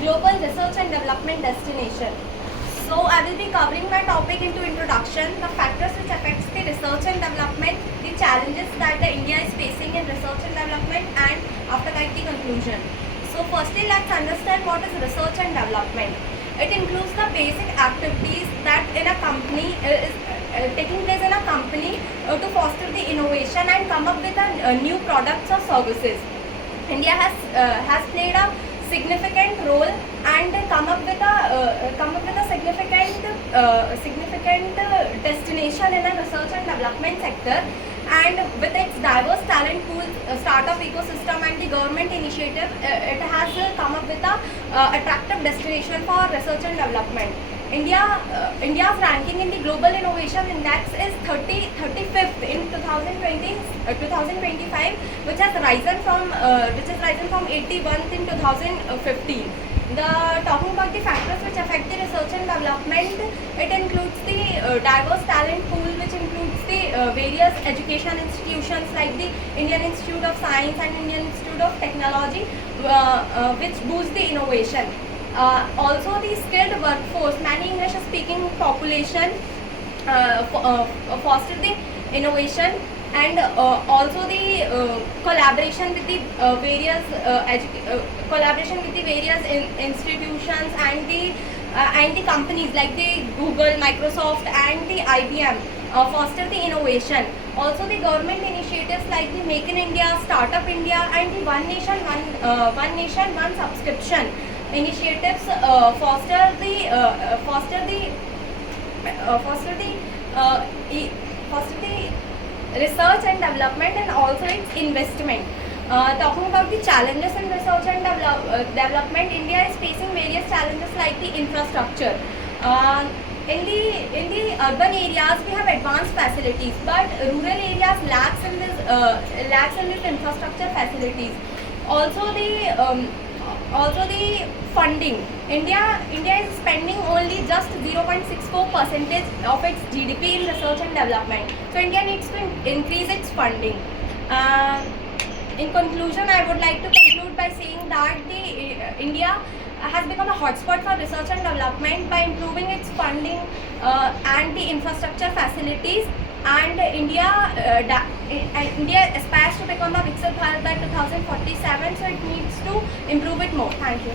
global research and development destination. So I will be covering my topic into introduction, the factors which affects the research and development, the challenges that the India is facing in research and development, and after that the conclusion. So firstly, let's understand what is research and development. It includes the basic activities that in a company is taking place in a company to foster the innovation and come up with new products or services. India has played a significant role and come up with a significant destination in the research and development sector, and with its diverse talent pool, startup ecosystem and the government initiative, it has come up with a attractive destination for research and development. India's ranking in the Global Innovation Index is 35th in 2025, which has risen from 81th in 2015. Talking about the factors which affect the research and development, it includes the diverse talent pool, which includes the various education institutions like the Indian Institute of Science and Indian Institute of Technology, which boost the innovation. Also the skilled workforce, many English speaking population foster the innovation, and also the collaboration with the various institutions and the companies like the Google, Microsoft and the IBM foster the innovation. Also the government initiatives like the Make in India, Startup India and the One Nation One subscription initiatives foster the research and development and also its investment. Talking about the challenges in research and development, India is facing various challenges like the infrastructure. In the urban areas we have advanced facilities, but rural areas lacks in this infrastructure facilities. Also the funding. India is spending only just 0.64% of its GDP in research and development. So India needs to increase its funding. In conclusion, I would like to conclude by saying that India has become a hotspot for research and development by improving its funding and the infrastructure facilities. And India aspires to become a Viksit Bharat by 2047, so it needs to improve it more. Thank you.